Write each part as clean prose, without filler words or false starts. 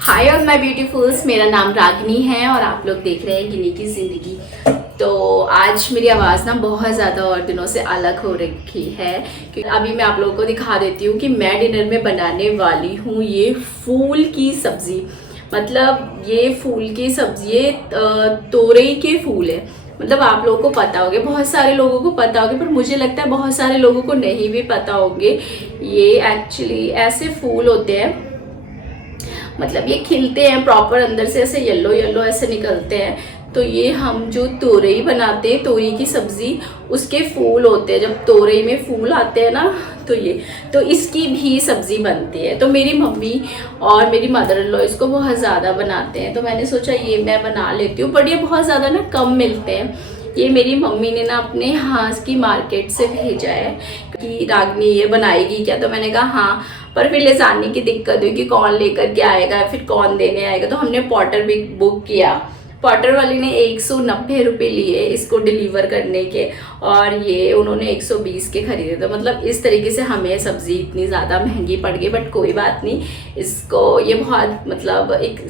Hi all my beautifuls, मेरा नाम रागनी है और आप लोग देख रहे हैं गिनी की ज़िंदगी। तो आज मेरी आवाज़ ना बहुत ज़्यादा और दिनों से अलग हो रखी है क्योंकि अभी मैं आप लोगों को दिखा देती हूँ कि मैं डिनर में बनाने वाली हूँ ये फूल की सब्ज़ी। मतलब ये फूल की सब्ज़ी, ये तोरई के फूल है। मतलब आप लोगों को पता होगा, बहुत सारे लोगों को पता होगा, पर मुझे लगता है बहुत सारे लोगों को नहीं भी पता होंगे। ये एक्चुअली ऐसे फूल होते हैं, मतलब ये खिलते हैं प्रॉपर, अंदर से ऐसे येलो येलो ऐसे निकलते हैं। तो ये हम जो तोरई बनाते हैं, तोरई की सब्जी, उसके फूल होते हैं। जब तोरई में फूल आते हैं ना, तो इसकी भी सब्जी बनती है। तो मेरी मम्मी और मेरी मदर इन लॉ इसको बहुत ज़्यादा बनाते हैं, तो मैंने सोचा ये मैं बना लेती हूँ। बट ये बहुत ज़्यादा ना कम मिलते हैं। ये मेरी मम्मी ने ना अपने यहाँ की मार्केट से भेजा है कि रागनी ये बनाएगी क्या, तो मैंने कहा हाँ, पर फिर ले जाने की दिक्कत हुई कि कौन लेकर के आएगा, फिर कौन देने आएगा। तो हमने पॉटर भी बुक किया। पॉटर वाली ने 190 रुपये लिए इसको डिलीवर करने के, और ये उन्होंने 120 के खरीदे। तो मतलब इस तरीके से हमें सब्जी इतनी ज़्यादा महंगी पड़ गई, बट कोई बात नहीं। इसको ये बहुत मतलब एक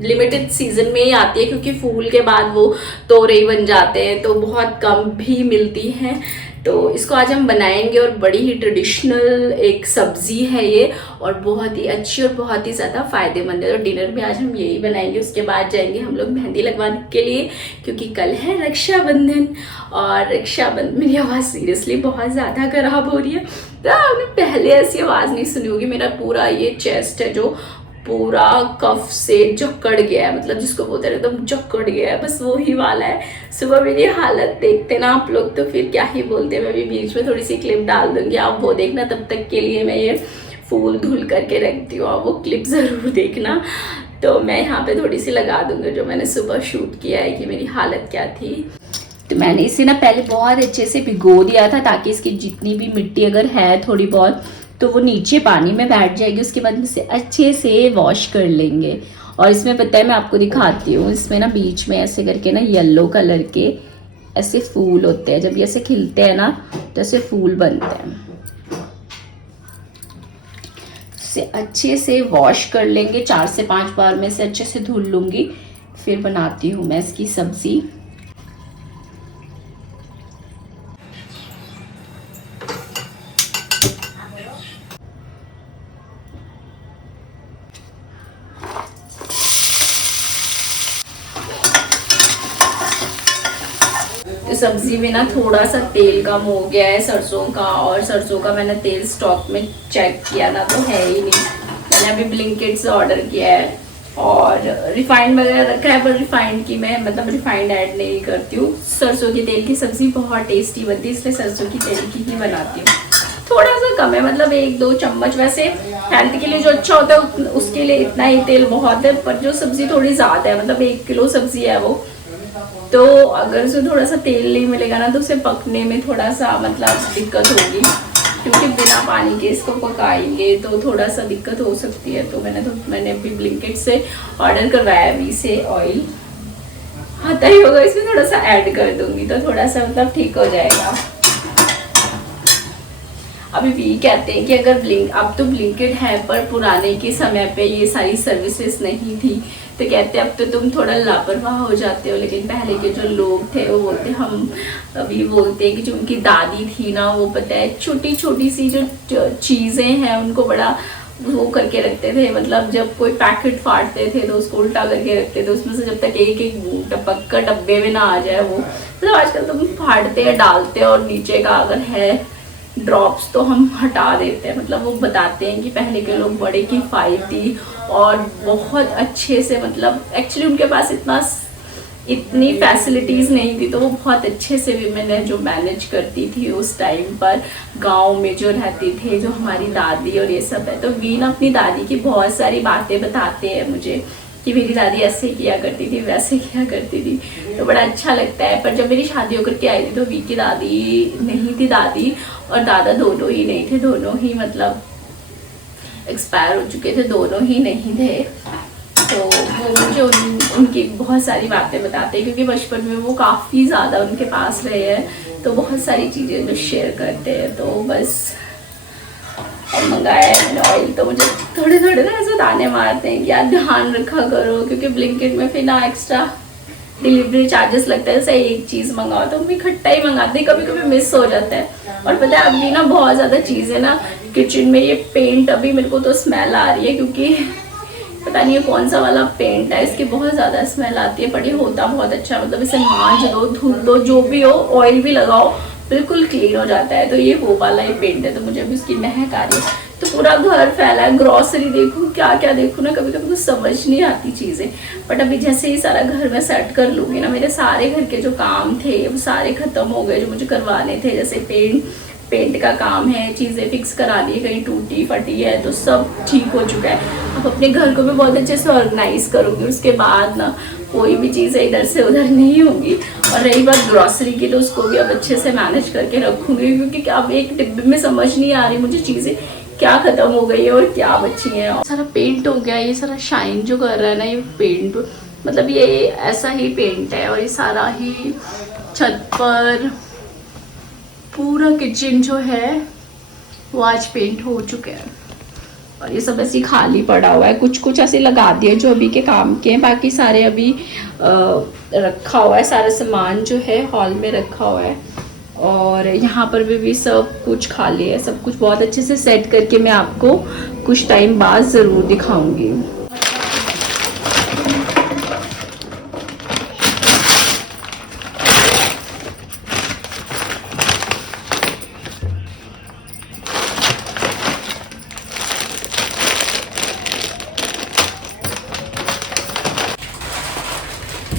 लिमिटेड सीजन में ही आती है, क्योंकि फूल के बाद वो तोरई बन जाते हैं, तो बहुत कम भी मिलती हैं। तो इसको आज हम बनाएंगे और बड़ी ही ट्रेडिशनल एक सब्जी है ये, और बहुत ही अच्छी और बहुत ही ज़्यादा फायदेमंद है। तो डिनर में आज हम यही बनाएंगे। उसके बाद जाएंगे हम लोग मेहंदी लगवाने के लिए, क्योंकि कल है रक्षाबंधन। और रक्षाबंधन, मेरी आवाज़ सीरियसली बहुत ज़्यादा खराब हो रही है। तो आपने पहले ऐसी आवाज़ नहीं सुनी होगी। मेरा पूरा ये चेस्ट है जो पूरा कफ से जकड़ गया है, मतलब जिसको बोलते हैं एकदम जकड़ गया है, बस वो ही वाला है। सुबह मेरी हालत देखते ना आप लोग तो फिर क्या ही बोलते हैं। मैं भी बीच में थोड़ी सी क्लिप डाल दूंगी, आप वो देखना। तब तक के लिए मैं ये फूल धुल करके रखती हूँ, आप वो क्लिप ज़रूर देखना। तो मैं यहाँ पे थोड़ी सी लगा दूंगी जो मैंने सुबह शूट किया है कि मेरी हालत क्या थी। तो मैंने इसे ना पहले बहुत अच्छे से भिगो दिया था, ताकि इसकी जितनी भी मिट्टी अगर है थोड़ी बहुत, तो वो नीचे पानी में बैठ जाएगी। उसके बाद इसे अच्छे से वॉश कर लेंगे। और इसमें पता है, मैं आपको दिखाती हूँ, इसमें ना बीच में ऐसे करके ना येलो कलर के ऐसे फूल होते हैं। जब ये ऐसे खिलते हैं ना, तो ऐसे फूल बनते हैं। इसे अच्छे से वॉश कर लेंगे, 4 से 5 बार में से अच्छे से धुल लूँगी। फिर बनाती हूँ मैं इसकी सब्ज़ी। सब्जी में ना थोड़ा सा तेल कम हो गया है सरसों का, और सरसों का मैंने तेल स्टॉक में चेक किया ना, तो है ही नहीं। मैंने अभी ब्लिंकिट से ऑर्डर किया है, और रिफाइंड वगैरह रखा है, पर रिफाइंड की मैं मतलब रिफाइंड ऐड नहीं करती हूँ। सरसों के तेल की सब्जी बहुत टेस्टी बनती है, इसलिए सरसों की तेल की ही बनाती हूँ। थोड़ा सा कम है, मतलब 1-2 चम्मच। वैसे हेल्थ के लिए जो अच्छा होता है उसके लिए इतना ही तेल बहुत है, पर जो सब्जी थोड़ी ज़्यादा है, मतलब 1 किलो सब्जी है वो, तो अगर उसे थोड़ा सा तेल नहीं मिलेगा ना, तो उसे पकने में थोड़ा सा मतलब दिक्कत होगी, क्योंकि बिना पानी के इसको पकाएंगे तो थोड़ा सा दिक्कत हो सकती है। तो मैंने अभी ब्लिंकिट से ऑर्डर करवाया वी से ऑयल, आता ही होगा, इसमें थोड़ा सा ऐड कर दूंगी तो थोड़ा सा मतलब ठीक हो जाएगा। अभी भी कहते हैं कि अगर अब तो ब्लिंकिट है, पर पुराने के समय पे ये सारी सर्विसेज नहीं थी, तो कहते हैं अब तो तुम थोड़ा लापरवाह हो जाते हो। लेकिन पहले के जो लोग थे वो बोलते, हम अभी बोलते हैं कि जो उनकी दादी थी ना, वो पता है छोटी छोटी सी जो चीज़ें हैं उनको बड़ा वो करके रखते थे। मतलब जब कोई पैकेट फाड़ते थे तो उसको उल्टा करके रखते थे, उसमें से जब तक एक टपक का डब्बे में ना आ जाए वो। मतलब आजकल तुम फाड़ते हैं, डालते हैं, और नीचे का अगर है ड्रॉप्स तो हम हटा देते हैं। मतलब वो बताते हैं कि पहले के लोग बड़े किफ़ायती और बहुत अच्छे से, मतलब एक्चुअली उनके पास इतनी फैसिलिटीज़ नहीं थी, तो वो बहुत अच्छे से विमेन है जो मैनेज करती थी उस टाइम पर, गांव में जो रहती थे, जो हमारी दादी और ये सब है। तो वीन अपनी दादी की बहुत सारी बातें बताते हैं मुझे कि मेरी दादी ऐसे किया करती थी, वैसे किया करती थी, तो बड़ा अच्छा लगता है। पर जब मेरी शादी होकर के आई थी तो वी की दादी नहीं थी, दादी और दादा दोनों ही नहीं थे, दोनों ही मतलब एक्सपायर हो चुके थे, दोनों ही नहीं थे। तो वो मुझे उनकी बहुत सारी बातें बताते हैं, क्योंकि बचपन में वो काफ़ी ज़्यादा उनके पास रहे हैं, तो बहुत सारी चीज़ें जो शेयर करते हैं। तो बस ऑयल मंगाया है मैंने। ऑयल तो मुझे थोड़े थोड़े ना ऐसे दाने मारते हैं कि यार ध्यान रखा करो, क्योंकि ब्लिंकिट में फिर ना एक्स्ट्रा डिलीवरी चार्जेस लगता है। जैसे एक चीज़ मंगाओ तो हम इकट्ठा ही मंगाते हैं, कभी कभी मिस हो जाता है। और पता है अभी ना बहुत ज़्यादा चीज़ें ना किचन में, ये पेंट अभी मेरे को तो स्मेल आ रही है, क्योंकि पता नहीं है कौन सा वाला पेंट है, इसकी बहुत ज़्यादा स्मेल आती है। बट ये होता बहुत अच्छा, मतलब इसे मांज दो, धुल दो, जो भी हो, ऑयल भी लगाओ, बिल्कुल क्लीन हो जाता है। तो ये वो वाला ये पेंट है, तो मुझे अभी उसकी महक आ रही है। तो पूरा घर फैला है, ग्रॉसरी देखूँ क्या क्या देखूँ ना, कभी कभी कुछ समझ नहीं आती चीज़ें। बट अभी जैसे ही सारा घर में सेट कर लूँगी ना, मेरे सारे घर के जो काम थे वो सारे ख़त्म हो गए जो मुझे करवाने थे। जैसे पेंट का काम है, चीज़ें फिक्स करानी है, कहीं टूटी फटी है तो सब ठीक हो चुका है। अब अपने घर को भी बहुत अच्छे से ऑर्गेनाइज करूँगी, उसके बाद ना कोई भी चीज़ें इधर से उधर नहीं होगी। और रही बात ग्रॉसरी की, तो उसको भी अब अच्छे से मैनेज करके रखूँगी, क्योंकि अब एक डिब्बे में समझ नहीं आ रही मुझे चीज़ें क्या ख़त्म हो गई है और क्या बची है। सारा पेंट हो गया, ये सारा शाइन जो कर रहा है ना, ये पेंट मतलब ये ऐसा ही पेंट है। और ये सारा ही छत पर, पूरा किचन जो है वो आज पेंट हो चुका है। और ये सब ऐसे खाली पड़ा हुआ है, कुछ कुछ ऐसे लगा दिए जो अभी के काम के हैं, बाकी सारे अभी रखा हुआ है। सारा सामान जो है हॉल में रखा हुआ है। और यहाँ पर भी सब कुछ खाली है। सब कुछ बहुत अच्छे से सेट करके मैं आपको कुछ टाइम बाद ज़रूर दिखाऊंगी।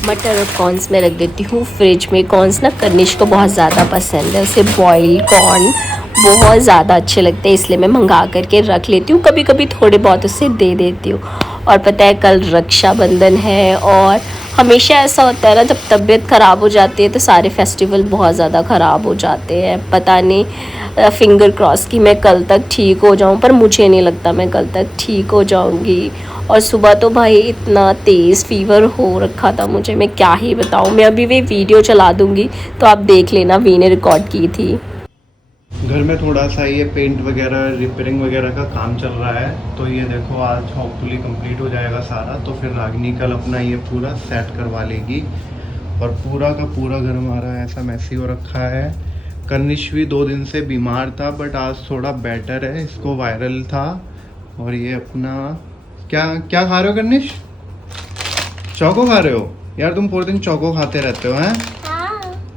मटर और कॉर्न्स में रख देती हूँ फ्रिज में। कॉर्न्स ना कनिष्क को बहुत ज़्यादा पसंद है, उसे बॉयल कॉर्न बहुत ज़्यादा अच्छे लगते हैं, इसलिए मैं मंगा करके रख लेती हूँ। कभी कभी थोड़े बहुत उसे दे देती हूँ। और पता है कल रक्षाबंधन है, और हमेशा ऐसा होता है ना, जब तबीयत ख़राब हो जाती है तो सारे फेस्टिवल बहुत ज़्यादा ख़राब हो जाते हैं। पता नहीं, फिंगर क्रॉस कि मैं कल तक ठीक हो जाऊँ, पर मुझे नहीं लगता मैं कल तक ठीक हो जाऊँगी। और सुबह तो भाई इतना तेज़ फीवर हो रखा था मुझे, मैं क्या ही बताऊँ। मैं अभी भी वीडियो चला दूँगी तो आप देख लेना, वी ने रिकॉर्ड की थी। घर में थोड़ा सा ये पेंट वगैरह रिपेयरिंग वगैरह का काम चल रहा है, तो ये देखो आज होपफुली कंप्लीट हो जाएगा सारा। तो फिर रागिनी कल अपना ये पूरा सेट करवा लेगी। और पूरा का पूरा घर हमारा ऐसा मैसी हो रखा है। कनिश भी 2 दिन से बीमार था, बट आज थोड़ा बेटर है, इसको वायरल था। और ये अपना क्या क्या खा रहे हो कनिश? चौको खा रहे हो? यार तुम पूरे दिन चौको खाते रहते हो हैं?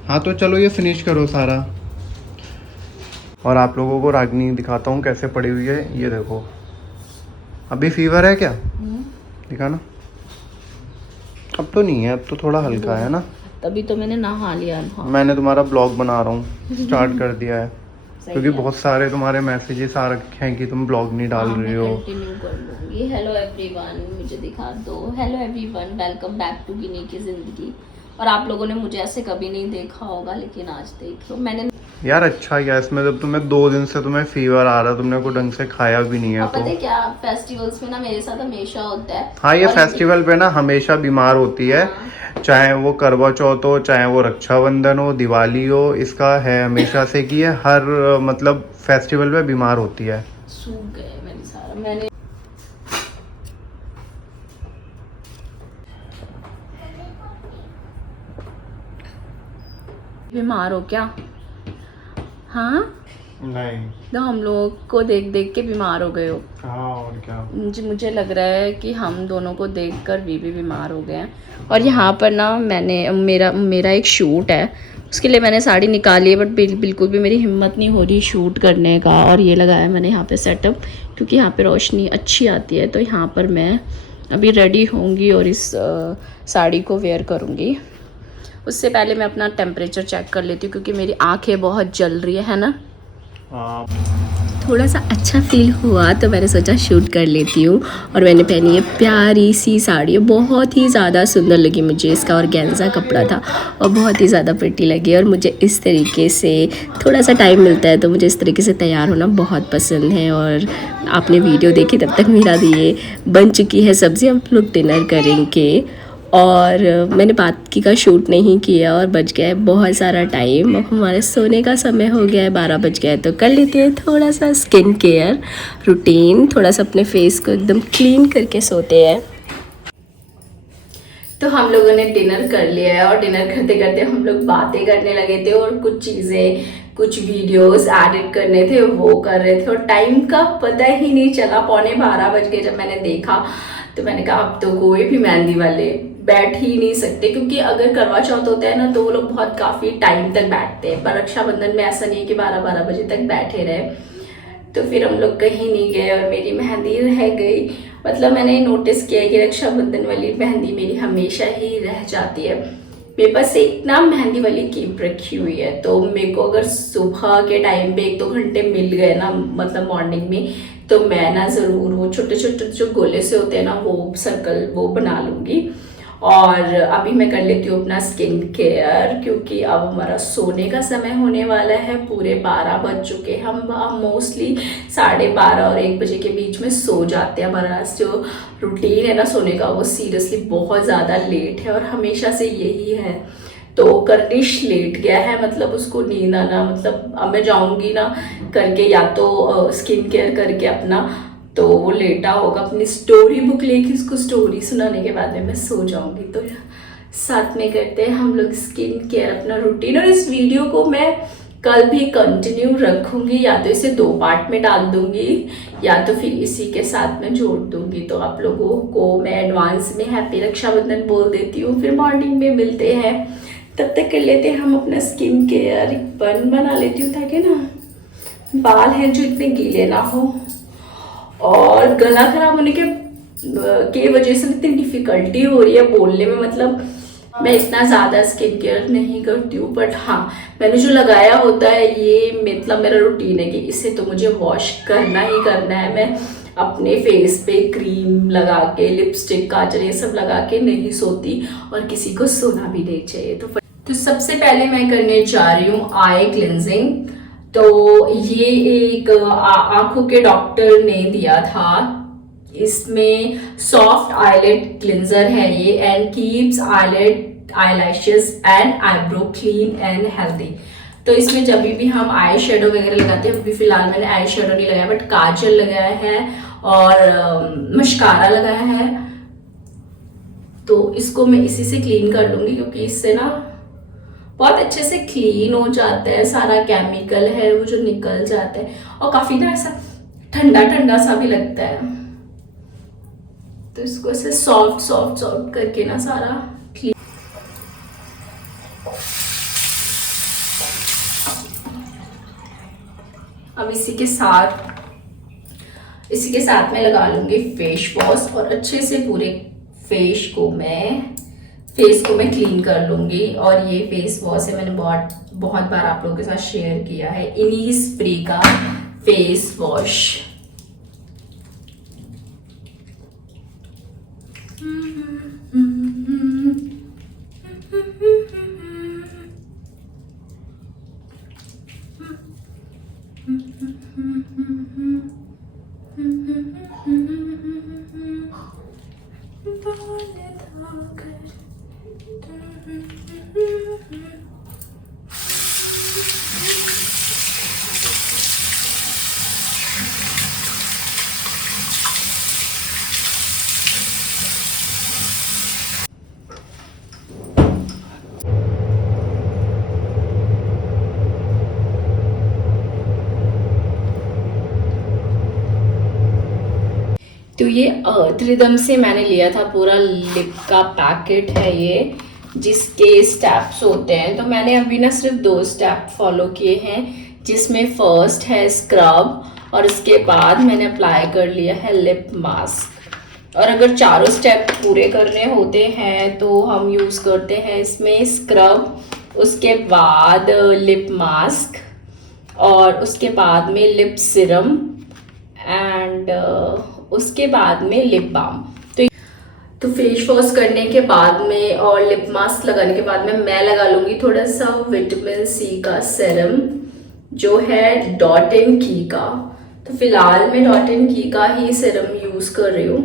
हाँ तो चलो ये फिनिश करो सारा। और आप लोगों को रागिनी दिखाता हूँ कैसे पड़ी हुई है। ये देखो, अभी फीवर है क्या? दिखाना। अब तो नहीं है, अब तो थोड़ा हल्का है ना। तभी तो मैंने नहा लिया। मैंने तुम्हारा ब्लॉग बना रहा हूँ, स्टार्ट कर दिया है, क्योंकि बहुत सारे तुम्हारे मैसेजेस आ रखे हैं कि तुम ब्लॉग नहीं डाल रही हो। कंटिन्यू कर लूँगी। हेलो एवरीवन, मुझे दिखा दो। Hello everyone, welcome back to Gini की ज़िंदगी। और आप लोगों ने मुझे ऐसे कभी नहीं देखा होगा, लेकिन आज देख लो। मैंने यार अच्छा किया इसमें, जब तुम्हें 2 दिन से तुम्हें फीवर आ रहा, तुमने को ढंग से खाया भी नहीं है। तो पता है क्या, फेस्टिवल्स में ना मेरे साथ हमेशा होता है। हाँ, ये फेस्टिवल पे ना हमेशा बीमार होती है। चाहे वो करवा चौथ हो, चाहे वो रक्षाबंधन हो, दिवाली हो, इसका है हमेशा से कि ये हर मतलब फेस्टिवल पे बीमार होती है। सूख गए मैंने सारा। मैंने बीमार हो क्या? हाँ नहीं, तो हम लोग को देख देख के बीमार हो गए हो। हाँ और क्या। मुझे लग रहा है कि हम दोनों को देखकर भी बीमार हो गए हैं। और यहाँ पर ना मेरा एक शूट है, उसके लिए मैंने साड़ी निकाली है, बट बिल्कुल भी मेरी हिम्मत नहीं हो रही शूट करने का। और ये लगाया मैंने यहाँ पे सेटअप, क्योंकि यहाँ पे रोशनी अच्छी आती है। तो यहाँ पर मैं अभी रेडी होंगी और इस साड़ी को वेयर करूँगी। उससे पहले मैं अपना टेम्परेचर चेक कर लेती हूँ, क्योंकि मेरी आँखें बहुत जल रही है ना। थोड़ा सा अच्छा फील हुआ तो मैंने सोचा शूट कर लेती हूँ। और मैंने पहनी है प्यारी सी साड़ी, बहुत ही ज़्यादा सुंदर लगी मुझे। इसका ऑर्गेन्जा कपड़ा था और बहुत ही ज़्यादा प्रिटी लगी। और मुझे इस तरीके से थोड़ा सा टाइम मिलता है तो मुझे इस तरीके से तैयार होना बहुत पसंद है। और आपने वीडियो देखी तब तक मेरा ये बन चुकी है सब्ज़ी, हम लोग डिनर करेंगे। और मैंने बाकी का शूट नहीं किया और बच गया है बहुत सारा टाइम। अब हमारे सोने का समय हो गया है, 12 बज गया है। तो कर लेते हैं थोड़ा सा स्किन केयर रूटीन, थोड़ा सा अपने फेस को एकदम क्लीन करके सोते हैं। तो हम लोगों ने डिनर कर लिया है और डिनर करते करते हम लोग बातें करने लगे थे और कुछ चीज़ें, कुछ वीडियोस एडिट करने थे वो कर रहे थे और टाइम का पता ही नहीं चला। 11:15 बज गए जब मैंने देखा। तो मैंने कहा अब तो कोई भी मेहंदी वाले बैठ ही नहीं सकते, क्योंकि अगर करवा चौथ होता है ना तो वो लोग बहुत काफ़ी टाइम तक बैठते हैं, पर रक्षाबंधन में ऐसा नहीं है कि 12-12 बजे तक बैठे रहे। तो फिर हम लोग कहीं नहीं गए और मेरी मेहंदी रह गई। मतलब मैंने नोटिस किया कि रक्षाबंधन वाली मेहंदी मेरी हमेशा ही रह जाती है। मेरे पास एक ना मेहंदी वाली कीप रखी हुई है, तो मेरे को अगर सुबह के टाइम पे 1-2 घंटे मिल गए ना, मतलब मॉर्निंग में, तो मैं ना ज़रूर वो छोटे छोटे जो गोले से होते हैं ना वो सर्कल वो बना लूँगी। और अभी मैं कर लेती हूँ अपना स्किन केयर, क्योंकि अब हमारा सोने का समय होने वाला है। पूरे 12 बज चुके हैं। हम मोस्टली 12:30 और 1 बजे के बीच में सो जाते हैं। हमारा जो रूटीन है ना सोने का वो सीरियसली बहुत ज़्यादा लेट है और हमेशा से यही है। तो कर्निश लेट गया है, मतलब उसको नींद आना, मतलब अब मैं जाऊँगी ना करके, या तो स्किन केयर करके अपना, तो वो लेटा होगा, अपनी स्टोरी बुक लेके उसको स्टोरी सुनाने के बाद में मैं सो जाऊंगी। तो साथ में करते हैं हम लोग स्किन केयर अपना रूटीन। और इस वीडियो को मैं कल भी कंटिन्यू रखूंगी, या तो इसे 2 पार्ट में डाल दूंगी या तो फिर इसी के साथ में जोड़ दूंगी। तो आप लोगों को मैं एडवांस में हैप्पी रक्षाबंधन बोल देती हूँ। फिर मॉर्निंग में मिलते हैं, तब तक कर लेते हैं हम अपना स्किन केयर। बन बना लेती हूँ ताकि ना बाल हैं जो इतने गीले ना हो, और गला खराब होने के वजह से इतनी डिफिकल्टी हो रही है बोलने में। मतलब मैं इतना ज़्यादा स्किन केयर नहीं करती हूँ, बट हाँ मैंने जो लगाया होता है ये मतलब मेरा रूटीन है कि इसे तो मुझे वॉश करना ही करना है। मैं अपने फेस पे क्रीम लगा के, लिपस्टिक, काजल ये सब लगा के नहीं सोती, और किसी को सोना भी नहीं चाहिए। तो सबसे पहले मैं करने जा रही हूँ आई क्लिनजिंग। तो ये एक आंखों के डॉक्टर ने दिया था। इसमें सॉफ्ट आईलेट क्लिंजर है ये, and keeps eyelet, eyelashes and eyebrow clean and healthy. तो इसमें जब भी हम आई शेडो वगैरह लगाते हैं, अभी फिलहाल मैंने आई शेडो नहीं लगाया, बट काजल लगाया है और मस्कारा लगाया है। तो इसको मैं इसी से क्लीन कर लूंगी, क्योंकि इससे ना बहुत अच्छे से क्लीन हो जाता है, सारा केमिकल है वो जो निकल जाता है, और काफी ना ऐसा ठंडा ठंडा सा भी लगता है। तो इसको ऐसे सॉफ्ट सॉफ्ट सॉफ्ट करके ना सारा क्लीन। अब इसी के साथ में लगा लूंगी फेस वॉश, और अच्छे से पूरे फेस को मैं क्लीन कर लूंगी। और ये फेस वॉश है, मैंने बहुत बार आप लोगों के साथ शेयर किया है, इनिस्फ्री का फेस वॉश। तो ये अर्थ रिदम से मैंने लिया था, पूरा लिप का पैकेट है ये, जिसके स्टेप्स होते हैं। तो मैंने अभी ना सिर्फ 2 स्टेप फॉलो किए हैं, जिसमें फर्स्ट है स्क्रब, और इसके बाद मैंने अप्लाई कर लिया है लिप मास्क। और अगर चारों स्टेप पूरे करने होते हैं तो हम यूज़ करते हैं इसमें स्क्रब, उसके बाद लिप मास्क, और उसके बाद में लिप सिरम, एंड उसके बाद में लिप बाम। तो फेस वॉश करने के बाद में और लिप मास्क लगाने के बाद में मैं लगा लूंगी थोड़ा सा विटामिन सी का सेरम, जो है डॉट एंड की का। तो फिलहाल मैं डॉट एंड की का ही सेरम यूज कर रही हूँ।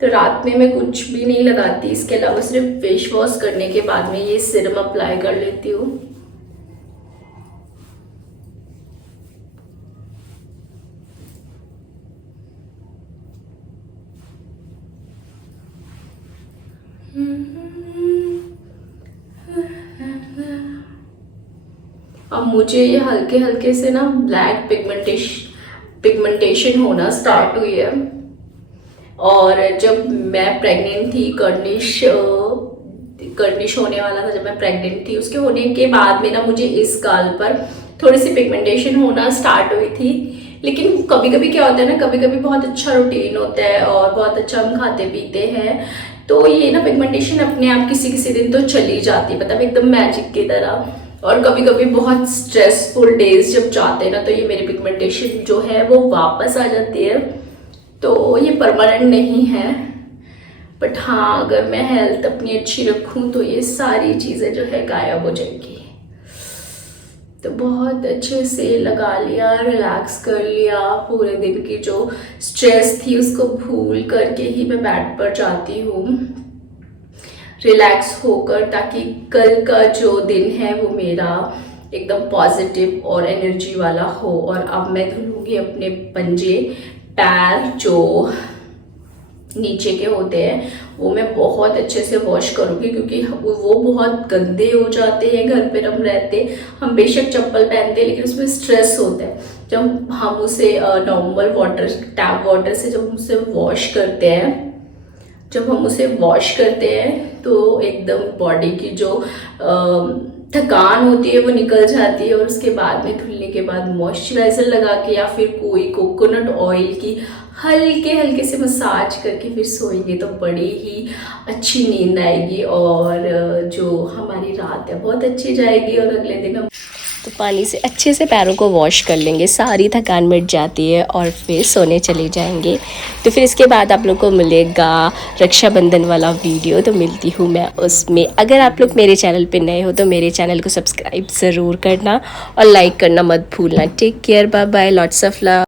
तो रात में मैं कुछ भी नहीं लगाती, इसके अलावा सिर्फ फेस वॉश करने के बाद में ये सीरम अप्लाई कर लेती हूँ। अब मुझे ये हल्के हल्के से ना ब्लैक पिगमेंटेशन होना स्टार्ट हुई है। और जब मैं प्रेग्नेंट थी, गर्निश होने वाला था जब मैं प्रेग्नेंट थी, उसके होने के बाद में ना मुझे इस गाल पर थोड़ी सी पिगमेंटेशन होना स्टार्ट हुई थी। लेकिन कभी कभी क्या होता है ना, कभी कभी बहुत अच्छा रूटीन होता है और बहुत अच्छा हम खाते पीते हैं, तो ये ना पिगमेंटेशन अपने आप किसी किसी दिन तो चली जाती है, मतलब एकदम मैजिक की तरह। और कभी कभी बहुत स्ट्रेसफुल डेज जब जाते हैं ना, तो ये मेरी पिगमेंटेशन जो है वो वापस आ जाती है। तो ये परमानेंट नहीं है, बट हाँ अगर मैं हेल्थ अपनी अच्छी रखूँ तो ये सारी चीज़ें जो है गायब हो जाएंगी। तो बहुत अच्छे से लगा लिया, रिलैक्स कर लिया, पूरे दिन की जो स्ट्रेस थी उसको भूल करके ही मैं बेड पर जाती हूँ रिलैक्स होकर, ताकि कल का जो दिन है वो मेरा एकदम पॉजिटिव और एनर्जी वाला हो। और अब मैं धुलूंगी अपने पंजे, पैर जो नीचे के होते हैं वो मैं बहुत अच्छे से वॉश करूँगी, क्योंकि वो बहुत गंदे हो जाते हैं घर पे हम रहते। हम बेशक चप्पल पहनते हैं लेकिन उसमें स्ट्रेस होता है। जब हम उसे नॉर्मल वाटर, टैप वाटर से जब उसे वॉश करते हैं, तो एकदम बॉडी की जो थकान होती है वो निकल जाती है। और उसके बाद में धुलने के बाद मॉइस्चराइज़र लगा के या फिर कोई कोकोनट ऑयल की हल्के हल्के से मसाज करके फिर सोएंगे तो बड़ी ही अच्छी नींद आएगी और जो हमारी रात है बहुत अच्छी जाएगी। और अगले दिन हम तो पानी से अच्छे से पैरों को वॉश कर लेंगे, सारी थकान मिट जाती है और फिर सोने चले जाएंगे। तो फिर इसके बाद आप लोग को मिलेगा रक्षाबंधन वाला वीडियो, तो मिलती हूँ मैं उसमें। अगर आप लोग मेरे चैनल पे नए हो तो मेरे चैनल को सब्सक्राइब ज़रूर करना और लाइक करना मत भूलना। Take care, bye bye, lots of love.